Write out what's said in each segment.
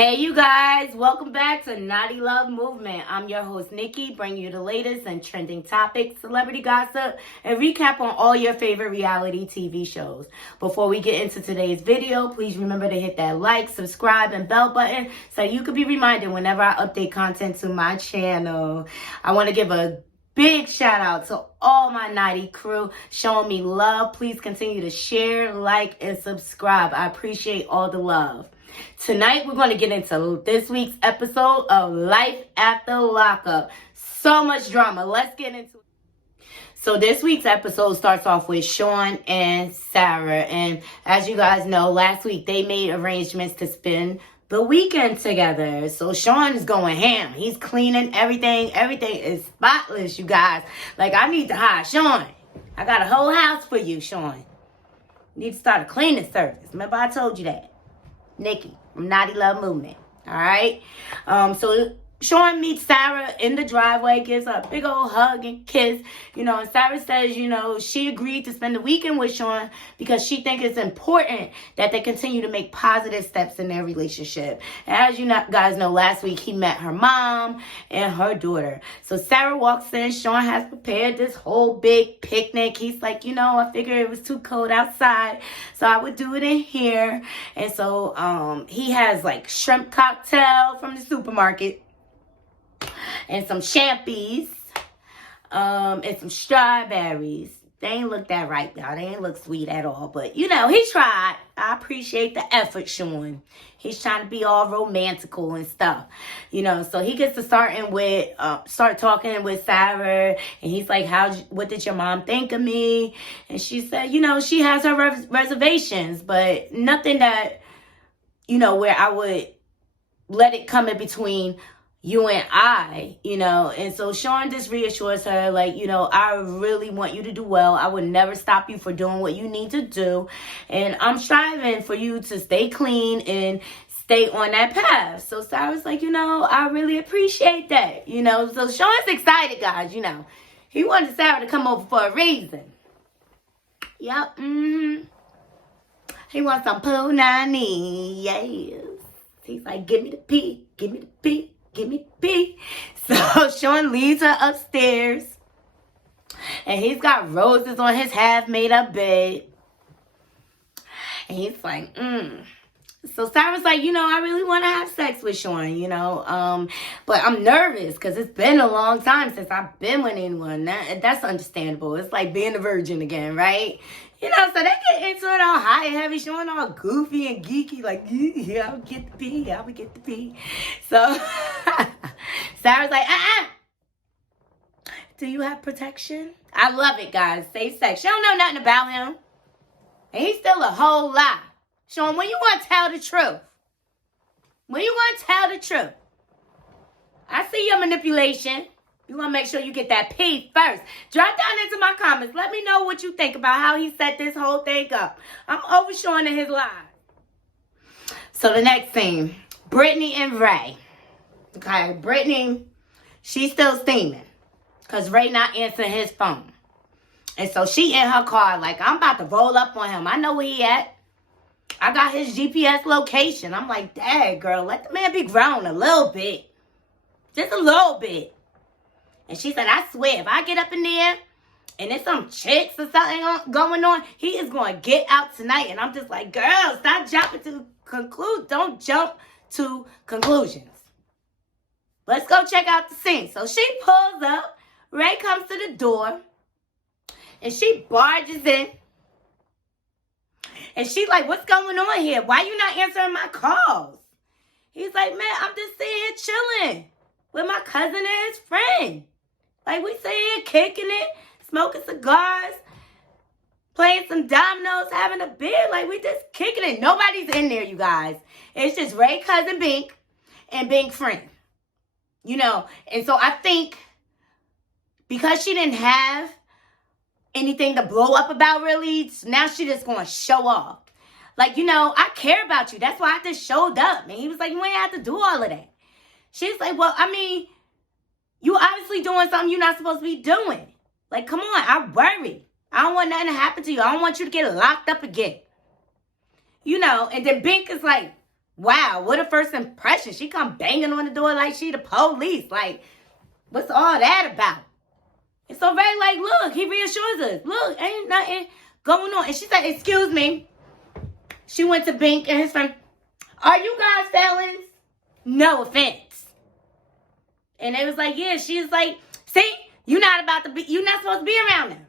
Hey you guys, welcome back to Naughty Love Movement. I'm your host Nikki, bringing you the latest and trending topics, celebrity gossip, and recap on all your favorite reality TV shows. Before we get into today's video, please remember to hit that like, subscribe, and bell button so you can be reminded whenever I update content to my channel. I want to give a big shout out to all my Naughty crew showing me love. Please continue to share, like, and subscribe. I appreciate all the love. Tonight, we're going to get into this week's episode of Life After Lockup. So much drama. Let's get into it. So this week's episode starts off with Sean and Sarah. And as you guys know, last week they made arrangements to spend the weekend together. So Sean is going ham. He's cleaning everything. Everything is spotless, you guys. Like, I need to hire Sean. I got a whole house for you, Sean. You need to start a cleaning service. Remember I told you that. Nikki from Naughty Love Movement. All right. So Sean meets Sarah in the driveway, gives her a big old hug and kiss. And Sarah says, she agreed to spend the weekend with Sean because she thinks it's important that they continue to make positive steps in their relationship. And as you guys know, last week he met her mom and her daughter. So Sarah walks in. Sean has prepared this whole big picnic. He's like, I figured it was too cold outside, so I would do it in here. And so he has like shrimp cocktail from the supermarket, and some champions, and some strawberries. They ain't look that right, y'all. They ain't look sweet at all. But, he tried. I appreciate the effort, Sean. He's trying to be all romantical and stuff. So he gets to start talking with Sarah. And he's like, what did your mom think of me? And she said, she has her reservations, but nothing that, where I would let it come in between you and I, and so Sean just reassures her, like, I really want you to do well. I would never stop you for doing what you need to do. And I'm striving for you to stay clean and stay on that path. So Sarah's like, I really appreciate that, So Sean's excited, guys, He wanted Sarah to come over for a reason. Yep, He wants some punani, yes. He's like, give me the pee, give me the pee. Give me pee. So Sean leads her upstairs. And he's got roses on his half made up bed. And he's like, So Sarah's like, I really want to have sex with Sean, but I'm nervous because it's been a long time since I've been with anyone. That's understandable. It's like being a virgin again, right? So they get into it all high and heavy, Sean all goofy and geeky, like, yeah, I would get the pee, I would get the pee. So Sarah's like, do you have protection? I love it, guys. Safe sex. She don't know nothing about him. And he's still a whole lie. Sean, when you want to tell the truth? When you want to tell the truth? I see your manipulation. You want to make sure you get that pee first. Drop down into my comments. Let me know what you think about how he set this whole thing up. I'm overshowing his lies. So the next scene, Brittany and Ray. Okay, Brittany, she's still steaming because Ray not answering his phone. And so she in her car like, I'm about to roll up on him. I know where he at. I got his GPS location. I'm like, dang, girl, let the man be grown a little bit. Just a little bit. And she said, I swear, if I get up in there and there's some chicks or something going on, he is going to get out tonight. And I'm just like, girl, stop jumping to conclude. Don't jump to conclusions. Let's go check out the scene. So she pulls up. Ray comes to the door. And she barges in. And she's like, what's going on here? Why you not answering my calls? He's like, man, I'm just sitting here chilling with my cousin and his friend. Like, we sitting here kicking it, smoking cigars, playing some dominoes, having a beer. Like, we just kicking it. Nobody's in there, you guys. It's just Ray, cousin Bink, and Bink friend. And so I think because she didn't have anything to blow up about, really, now she just going to show off. Like, I care about you. That's why I just showed up. And he was like, you ain't have to do all of that. She's like, well, I mean, you obviously doing something you're not supposed to be doing. Like, come on, I worry. I don't want nothing to happen to you. I don't want you to get locked up again. And then Bink is like, Wow, what a first impression. She come banging on the door like she the police. Like, what's all that about? And so Ray like, look, he reassures us. Look, ain't nothing going on. And she said, excuse me. She went to Bink and his friend, are you guys felons? No offense. And they was like, yeah. She was like, see, you're not supposed to be around them.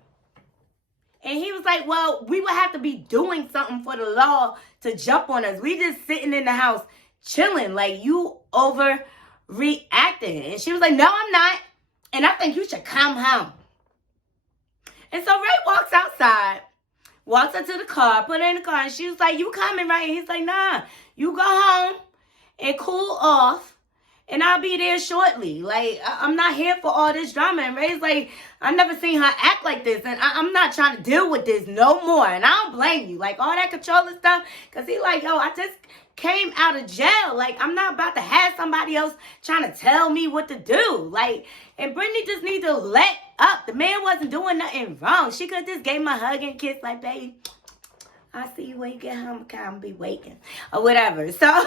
And he was like, well, we would have to be doing something for the law to jump on us. We just sitting in the house chilling, like you overreacting. And she was like, no, I'm not. And I think you should come home. And so Ray walks outside, walks up to the car, put her in the car, and she was like, you coming, right? And he's like, nah, you go home and cool off, and I'll be there shortly. Like, I'm not here for all this drama. And Ray's like, I never seen her act like this, and I'm not trying to deal with this no more. And I don't blame you. Like, all that controlling stuff, because he like, yo, I just came out of jail. Like, I'm not about to have somebody else trying to tell me what to do. Like, and Brittany just needs to let up. The man wasn't doing nothing wrong. She could just gave him a hug and kiss, like, baby, I'll see you when you get home. I'll be waiting. Or whatever. So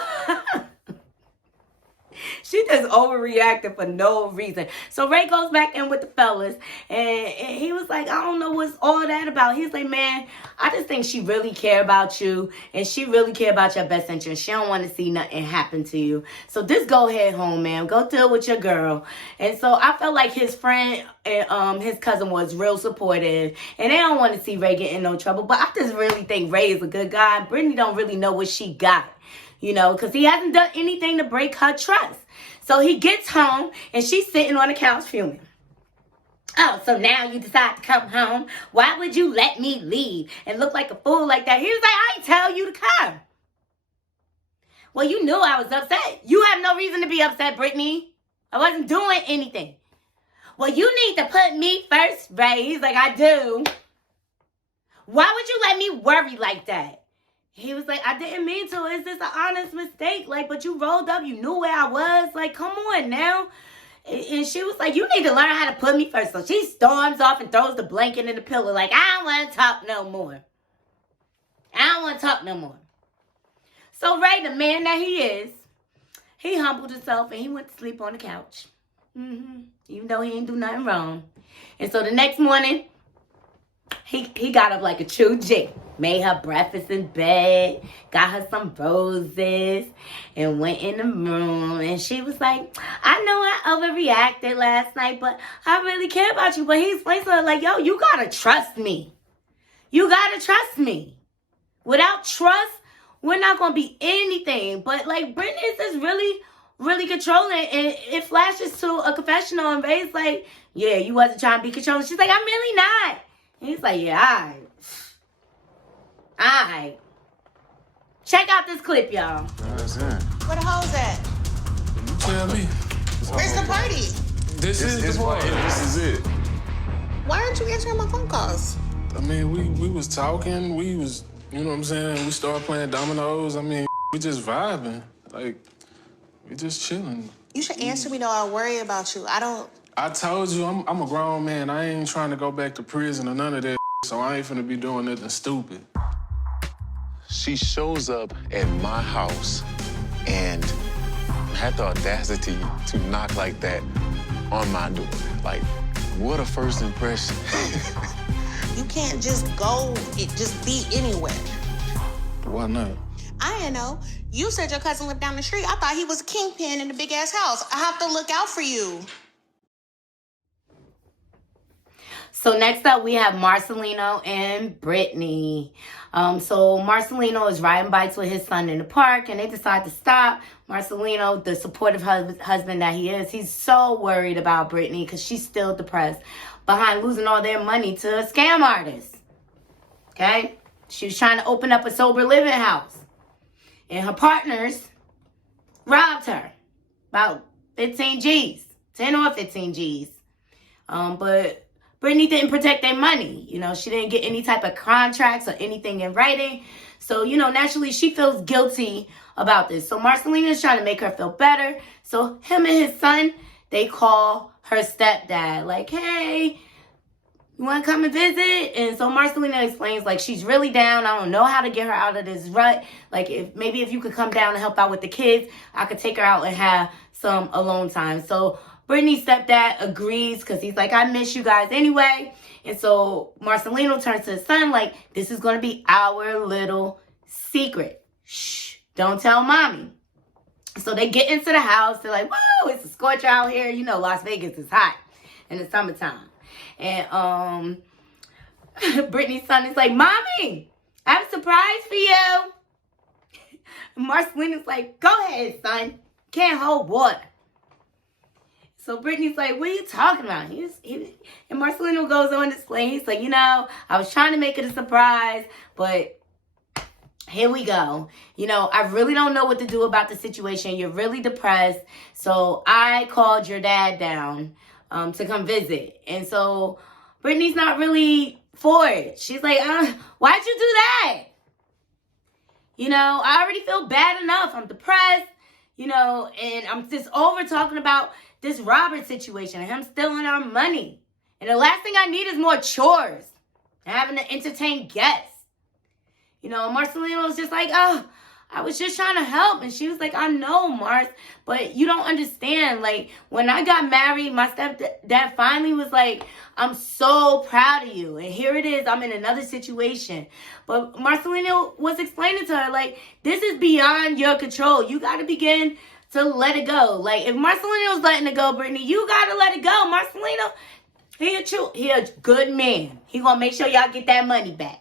she just overreacted for no reason. So Ray goes back in with the fellas, and he was like, I don't know what's all that about. He's like, man, I just think she really care about you, and she really care about your best interest. She don't want to see nothing happen to you. So just go head home, man. Go deal with your girl. And so I felt like his friend and his cousin was real supportive, and they don't want to see Ray get in no trouble. But I just really think Ray is a good guy. Brittany don't really know what she got. You know, because he hasn't done anything to break her trust. So he gets home, and she's sitting on the couch fuming. Oh, so now you decide to come home? Why would you let me leave and look like a fool like that? He was like, I ain't tell you to come. Well, you knew I was upset. You have no reason to be upset, Brittany. I wasn't doing anything. Well, you need to put me first, Ray. He's like, I do. Why would you let me worry like that? He was like, I didn't mean to. Is this an honest mistake? Like, but you rolled up. You knew where I was. Like, come on now. And she was like, you need to learn how to put me first. So she storms off and throws the blanket in the pillow. Like, I don't want to talk no more. I don't want to talk no more. So Ray, the man that he is, he humbled himself and he went to sleep on the couch. Even though he ain't do nothing wrong. And so the next morning, he got up like a true G. Made her breakfast in bed, got her some roses, and went in the room. And she was like, I know I overreacted last night, but I really care about you. But he explained to her, like, yo, you gotta trust me. You gotta trust me. Without trust, we're not gonna be anything. But, like, Brittany is just really, really controlling. And it flashes to a confessional, and Ray's like, yeah, you wasn't trying to be controlling. She's like, I'm really not. And he's like, yeah, all right. Alright. Check out this clip, y'all. That's it. Where the hoes at? You tell me. Where's the party? This is the party. This is it. Why aren't you answering my phone calls? I mean, we was talking. We was, you know what I'm saying? We started playing dominoes. I mean, we just vibing. Like, we just chilling. You should answer me, though. I worry about you. I told you, I'm a grown man. I ain't trying to go back to prison or none of that, so I ain't finna be doing nothing stupid. She shows up at my house and had the audacity to knock like that on my door. Like, what a first impression. You can't just just be anywhere. Why not? I didn't know. You said your cousin lived down the street. I thought he was a kingpin in the big-ass house. I have to look out for you. So next up, we have Marcelino and Brittany. So Marcelino is riding bikes with his son in the park, and they decide to stop. Marcelino, the supportive husband that he is, he's so worried about Brittany because she's still depressed behind losing all their money to a scam artist. Okay? She was trying to open up a sober living house, and her partners robbed her. About 15 G's. 10 or 15 G's. But Brittany didn't protect their money. You know, she didn't get any type of contracts or anything in writing. So, you know, naturally she feels guilty about this. So Marcelino is trying to make her feel better. So him and his son, they call her stepdad. Like, hey, You want to come and visit? And so Marcelina explains, like, she's really down. I don't know how to get her out of this rut. Like, if you could come down and help out with the kids, I could take her out and have some alone time. So Brittany's stepdad agrees because he's like, I miss you guys anyway. And so Marcelino turns to his son like, this is going to be our little secret. Shh, don't tell mommy. So they get into the house. They're like, whoa, it's a scorcher out here. You know, Las Vegas is hot in the summertime. And Brittany's son is like, Mommy, I have a surprise for you. Marcelina's like, go ahead, son. Can't hold water. So Brittany's like, what are you talking about? And Marcelino goes on to explain. He's like, I was trying to make it a surprise, but here we go. I really don't know what to do about the situation. You're really depressed. So I called your dad down to come visit. And so Brittany's not really for it. She's like, why'd you do that? I already feel bad enough. I'm depressed, and I'm just over talking about this Robert situation and him stealing our money. And the last thing I need is more chores and having to entertain guests. Marcelino was just like, oh, I was just trying to help. And she was like, I know, Mars, but you don't understand. Like, when I got married, my stepdad finally was like, I'm so proud of you. And here it is. I'm in another situation. But Marcelino was explaining to her, like, this is beyond your control. You got to begin to let it go. Like, if Marcelino's letting it go, Brittany, you got to let it go. Marcelino, he a good man. He going to make sure y'all get that money back.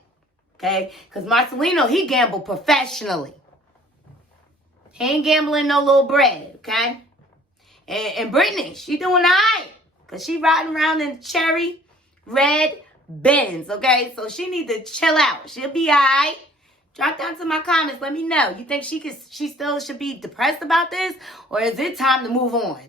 Okay? Because Marcelino, he gambled professionally. He ain't gambling no little bread, okay? And Brittany, she doing all right. Because she riding around in cherry red Benz, okay? So she need to chill out. She'll be all right. Drop down to my comments. Let me know. You think she still should be depressed about this? Or is it time to move on?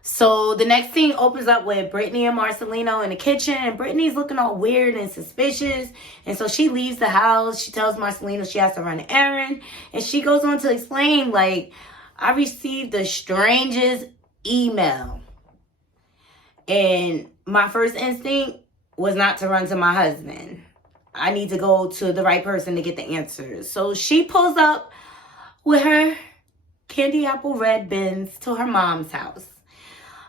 So the next scene opens up with Brittany and Marcelino in the kitchen. And Brittany's looking all weird and suspicious. And so she leaves the house. She tells Marcelino she has to run an errand. And she goes on to explain, like, I received the strangest email. And my first instinct was not to run to my husband. I need to go to the right person to get the answers. So she pulls up with her candy apple red Benz to her mom's house.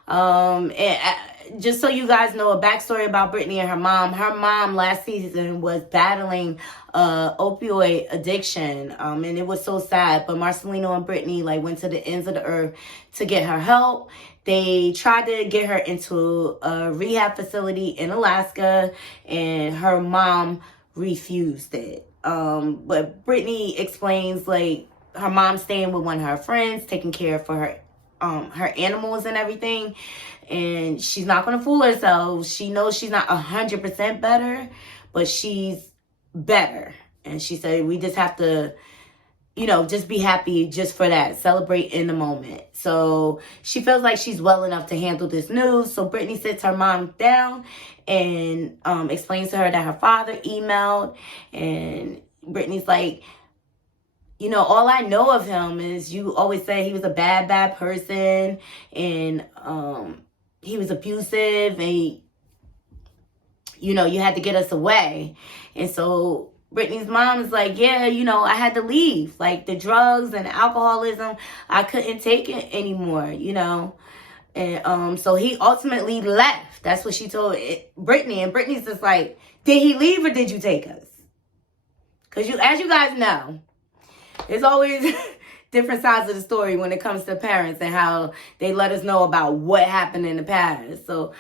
And just so you guys know a backstory about Brittany and her mom last season was battling opioid addiction. And it was so sad. But Marcelino and Brittany went to the ends of the earth to get her help. They tried to get her into a rehab facility in Alaska, and her mom refused it. But Brittany explains her mom staying with one of her friends, taking care for her animals and everything, and she's not going to fool herself. She knows she's not 100% better, but she's better. And she said, we just have to, just be happy just for that. Celebrate in the moment. So she feels like she's well enough to handle this news. So Brittany sits her mom down and explains to her that her father emailed, and Brittany's like, all I know of him is you always say he was a bad person, and he was abusive, and you had to get us away. And so Brittany's mom is like, yeah, I had to leave. The drugs and alcoholism, I couldn't take it anymore, And so he ultimately left. That's what she told Brittany. And Brittany's just like, did he leave or did you take us? Because as you guys know, there's always different sides of the story when it comes to parents and how they let us know about what happened in the past. So,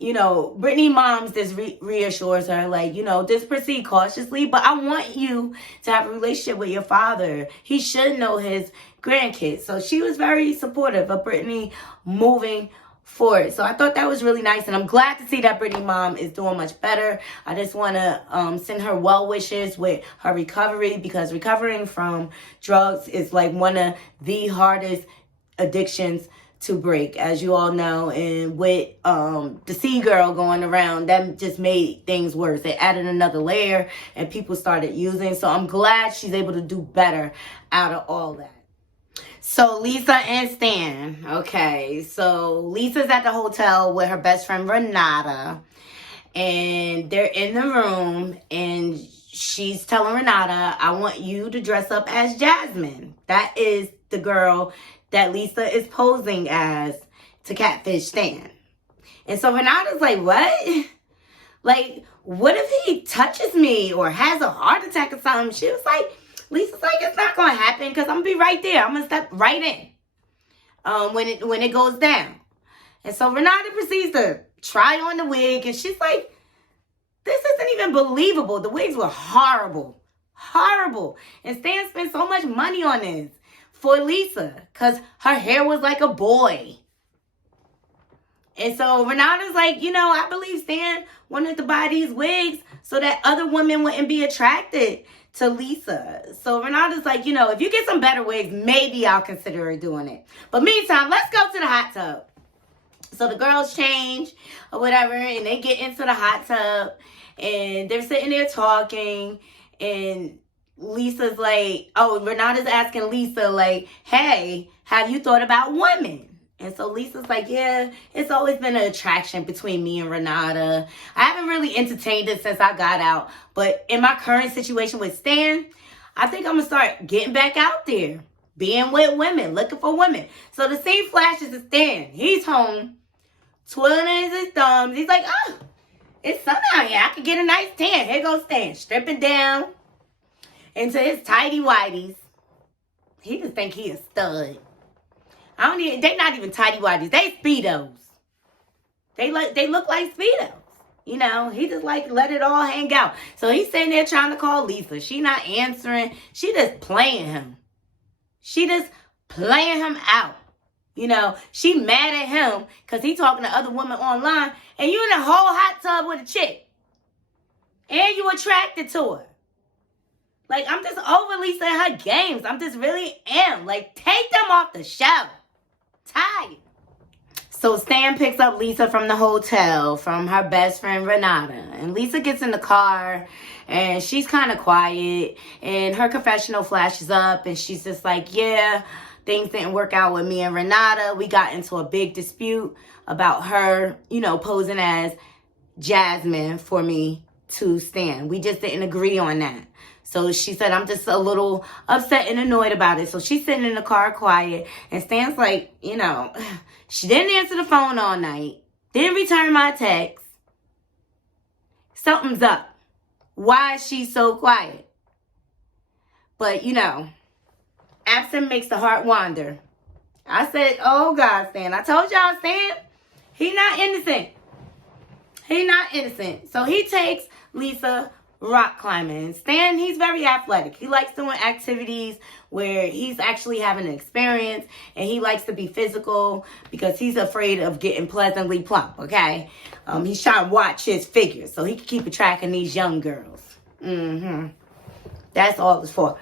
Brittany moms just reassures her, just proceed cautiously. But I want you to have a relationship with your father. He should know his grandkids. So she was very supportive of Brittany moving forward. So I thought that was really nice. And I'm glad to see that Brittany mom is doing much better. I just want to send her well wishes with her recovery, because recovering from drugs is one of the hardest addictions to break, as you all know. And with the Sea Girl going around, that just made things worse. They added another layer and people started using. So I'm glad she's able to do better out of all that. So Lisa and Stan. Okay, so Lisa's at the hotel with her best friend Renata, and they're in the room, and she's telling Renata, I want you to dress up as Jasmine. That is the girl that Lisa is posing as to catfish Stan. And so Renata's like, what? Like, what if he touches me or has a heart attack or something? She was like, Lisa's like, it's not going to happen because I'm going to be right there. I'm going to step right in when it goes down. And so Renata proceeds to try on the wig, and she's like, this isn't even believable. The wigs were horrible. Horrible. And Stan spent so much money on this for Lisa because her hair was like a boy. And so Renata's like, I believe Stan wanted to buy these wigs so that other women wouldn't be attracted to Lisa. So Renata's like, if you get some better wigs, maybe I'll consider doing it. But meantime, let's go to the hot tub. So the girls change or whatever, and they get into the hot tub, and they're sitting there talking, and Lisa's like, Renata's asking Lisa, like, hey, have you thought about women? And so Lisa's like, yeah, it's always been an attraction between me and Renata. I haven't really entertained it since I got out. But in my current situation with Stan, I think I'm going to start getting back out there, being with women, looking for women. So the scene flashes to Stan. He's home, twiddling his thumbs. He's like, oh, it's sun out here. I can get a nice tan. Here goes Stan, stripping down into his tighty whities. He just think he a stud. They not even tighty whities. They Speedos. They look like Speedos. He just like let it all hang out. So he's sitting there trying to call Lisa. She not answering. She just playing him. She just playing him out. She mad at him because he talking to other women online, and you in a whole hot tub with a chick. And you attracted to her. Like, I'm just over Lisa and her games. I'm just really am. Like, take them off the show. Tired. So Stan picks up Lisa from the hotel from her best friend Renata. And Lisa gets in the car, and she's kind of quiet. And her confessional flashes up, and she's just like, yeah, things didn't work out with me and Renata. We got into a big dispute about her, posing as Jasmine for me to Stan. We just didn't agree on that. So she said, I'm just a little upset and annoyed about it. So she's sitting in the car quiet. And Stan's like, she didn't answer the phone all night. Didn't return my text. Something's up. Why is she so quiet? But, absent makes the heart wander. I said, oh, God, Stan. I told y'all, Stan, he not innocent. He not innocent. So he takes Lisa rock climbing. Stan, he's very athletic. He likes doing activities where he's actually having an experience, and he likes to be physical because he's afraid of getting pleasantly plump, okay? He's trying to watch his figure so he can keep a track of these young girls. That's all it's for.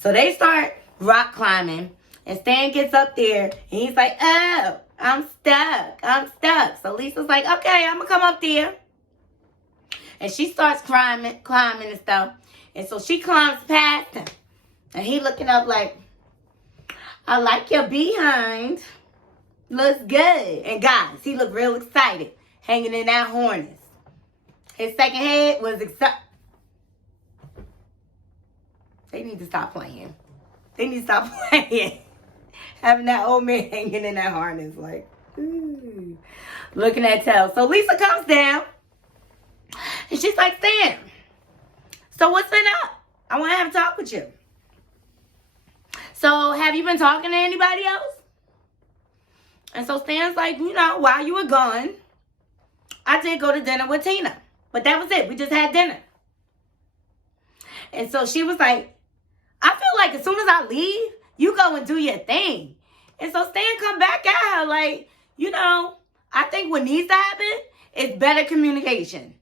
So they start rock climbing, and Stan gets up there, and he's like, oh, I'm stuck. So Lisa's like, okay, I'm going to come up there. And she starts climbing and stuff. And so she climbs past him. And he looking up like, I like your behind. Looks good. And guys, he looked real excited, hanging in that harness. His second head was excited. They need to stop playing. Having that old man hanging in that harness like, ooh. Looking at tail. So Lisa comes down. And she's like, Stan, so what's been up? I want to have a talk with you. So have you been talking to anybody else? And so Stan's like, while you were gone, I did go to dinner with Tina. But that was it. We just had dinner. And so she was like, I feel like as soon as I leave, you go and do your thing. And so Stan come back at her like, I think what needs to happen is better communication.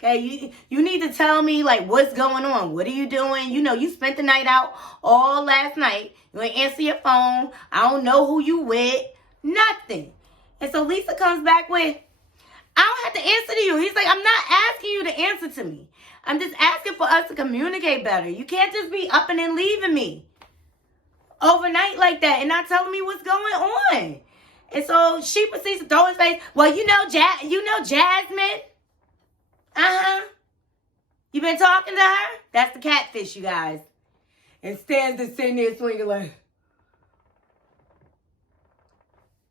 Okay, you need to tell me, like, what's going on. What are you doing? You spent the night out all last night. You ain't answer your phone. I don't know who you with. Nothing. And so Lisa comes back with, I don't have to answer to you. He's like, I'm not asking you to answer to me. I'm just asking for us to communicate better. You can't just be up and then leaving me. overnight like that and not telling me what's going on. And so she proceeds to throw his face. Well, you know Jasmine? Uh-huh. You been talking to her? That's the catfish, you guys. And Stan's just sitting there swinging like...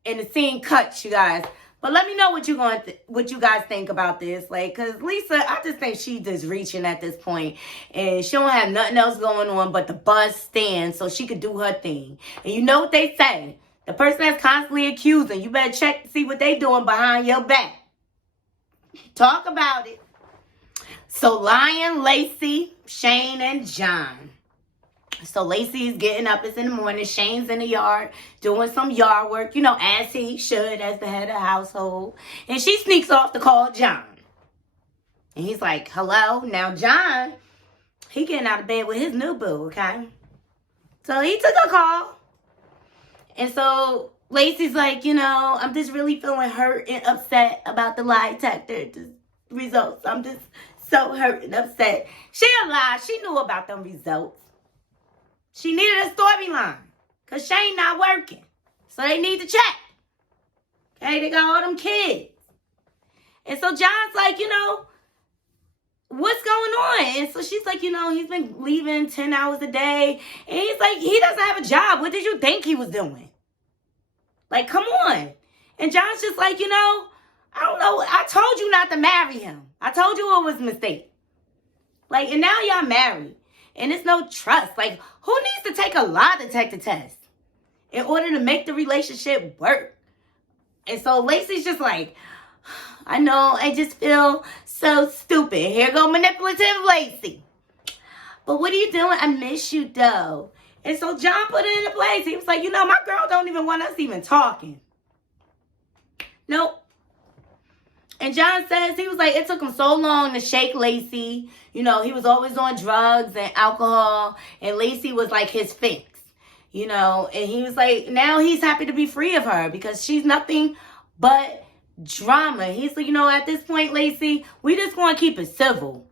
And the scene cuts, you guys. But let me know what you guys think about this. Like, because Lisa, I just think she just reaching at this point. And she don't have nothing else going on but the buzz stand so she could do her thing. And you know what they say. The person that's constantly accusing, you better check to see what they doing behind your back. Talk about it. So Lion, Lacey, Shane, and John. So Lacey's getting up. It's in the morning. Shane's in the yard doing some yard work, you know, as he should as the head of the household. And she sneaks off to call John. And he's like, hello. Now John, he getting out of bed with his new boo, okay? So he took a call. And so Lacey's like, you know, I'm just really feeling hurt and upset about the lie detector results. I'm just so hurt and upset. She a lie. She knew about them results. She needed a storyline because Shane not working. So they need to check. Okay, they got all them kids. And so John's like, you know, what's going on? And so she's like, you know, he's been leaving 10 hours a day. And he's like, he doesn't have a job. What did you think he was doing? Like, come on. And John's just like, you know, I don't know. I told you not to marry him. I told you it was a mistake. Like, and now y'all married. And it's no trust. Like, who needs to take a lie detector test in order to make the relationship work? And so Lacey's just like, I know, I just feel so stupid. Here go manipulative Lacey. But what are you doing? I miss you, though. And so John put it into place. He was like, you know, my girl don't even want us even talking. Nope. And John says, he was like, it took him so long to shake Lacey. You know, he was always on drugs and alcohol. And Lacey was like his fix. You know, and he was like, now he's happy to be free of her because she's nothing but drama. He's like, you know, at this point, Lacey, we just going to keep it civil.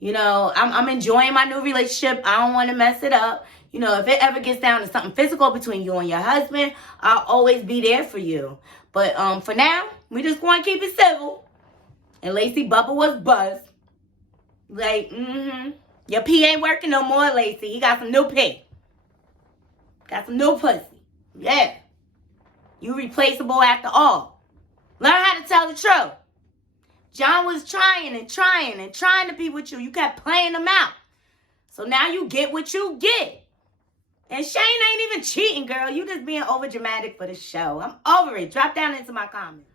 You know, I'm enjoying my new relationship. I don't want to mess it up. You know, if it ever gets down to something physical between you and your husband, I'll always be there for you. But for now, we just going to keep it civil. And Lacey Bubba was buzzed. Like, your pee ain't working no more, Lacey. He got some new pee. Got some new pussy. Yeah. You replaceable after all. Learn how to tell the truth. John was trying to be with you. You kept playing him out. So now you get what you get. And Shane ain't even cheating, girl. You just being over dramatic for the show. I'm over it. Drop down into my comments.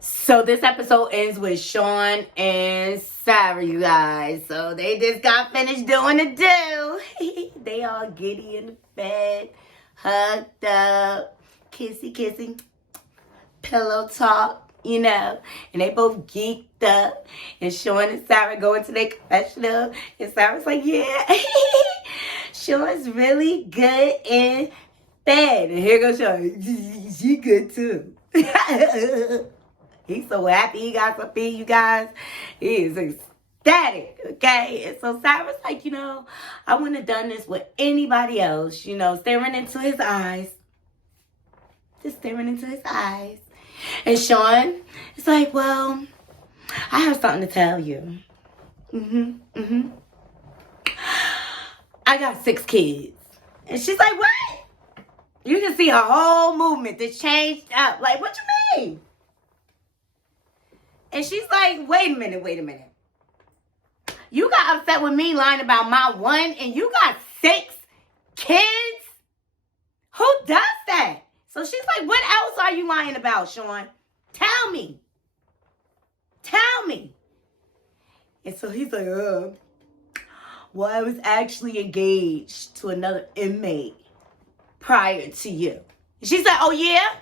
So this episode ends with Sean and Sarah, you guys. So they just got finished doing the do. They all giddy in the bed, hugged up, kissy, pillow talk, you know. And they both geeked up. And Sean and Sarah go into their confessional. And Sarah's like, yeah. Sean's really good in bed. And here goes Sean. She good too. He's so happy he got some pee, you guys. He is ecstatic, okay? And so Sarah's like, you know, I wouldn't have done this with anybody else, you know, staring into his eyes. Just staring into his eyes. And Sean is like, well, I have something to tell you. I got 6 kids. And she's like, what? You can see her whole movement that's changed up. Like, what you mean? And she's like, wait a minute. You got upset with me lying about my one and you got 6 kids? Who does that? So she's like, what else are you lying about, Sean? Tell me. And so he's like, well, I was actually engaged to another inmate prior to you. And she's like, oh yeah?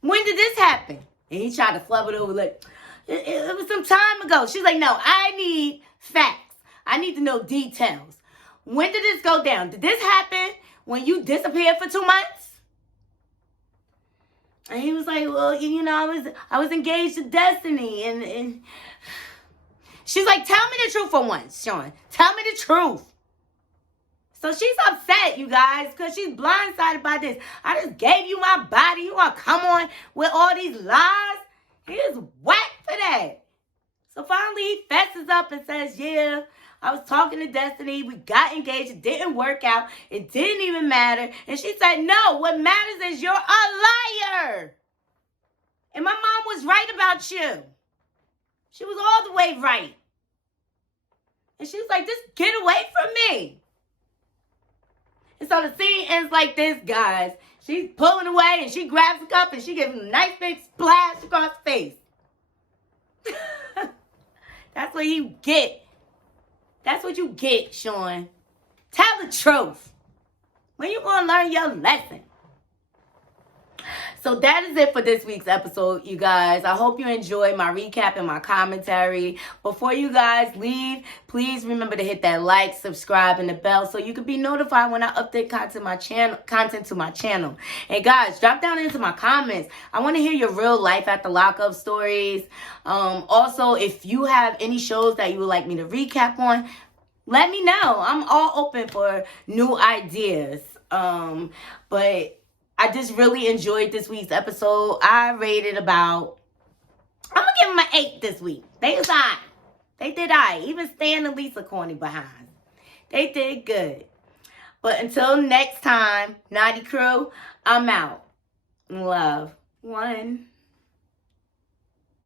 When did this happen? And he tried to flub it over like, it was some time ago. She's like, no, I need facts. I need to know details. When did this go down? Did this happen when you disappeared for 2 months? And he was like, well, you know, I was engaged to Destiny. And she's like, tell me the truth for once, Sean. Tell me the truth. So she's upset, you guys, because she's blindsided by this. I just gave you my body. You want to come on with all these lies? He is whack for that. So finally he fesses up and says, yeah, I was talking to Destiny. We got engaged. It didn't work out. It didn't even matter. And she said, no, what matters is you're a liar. And my mom was right about you. She was all the way right. And she was like, just get away from me. And so the scene ends like this, guys. She's pulling away and she grabs the cup and she gives him a nice big splash across the face. That's what you get. That's what you get, Sean. Tell the truth. When you gonna learn your lesson? So that is it for this week's episode, you guys. I hope you enjoyed my recap and my commentary. Before you guys leave, please remember to hit that like, subscribe, and the bell so you can be notified when I update content to my channel. And guys, drop down into my comments. I want to hear your real life at the lockup stories. Also, if you have any shows that you would like me to recap on, let me know. I'm all open for new ideas. But I just really enjoyed this week's episode. I rated about, I'm going to give them an 8 this week. They was hot. They did alright. Even Stan and Lisa corny behind. They did good. But until next time, Naughty Crew, I'm out. Love. 1.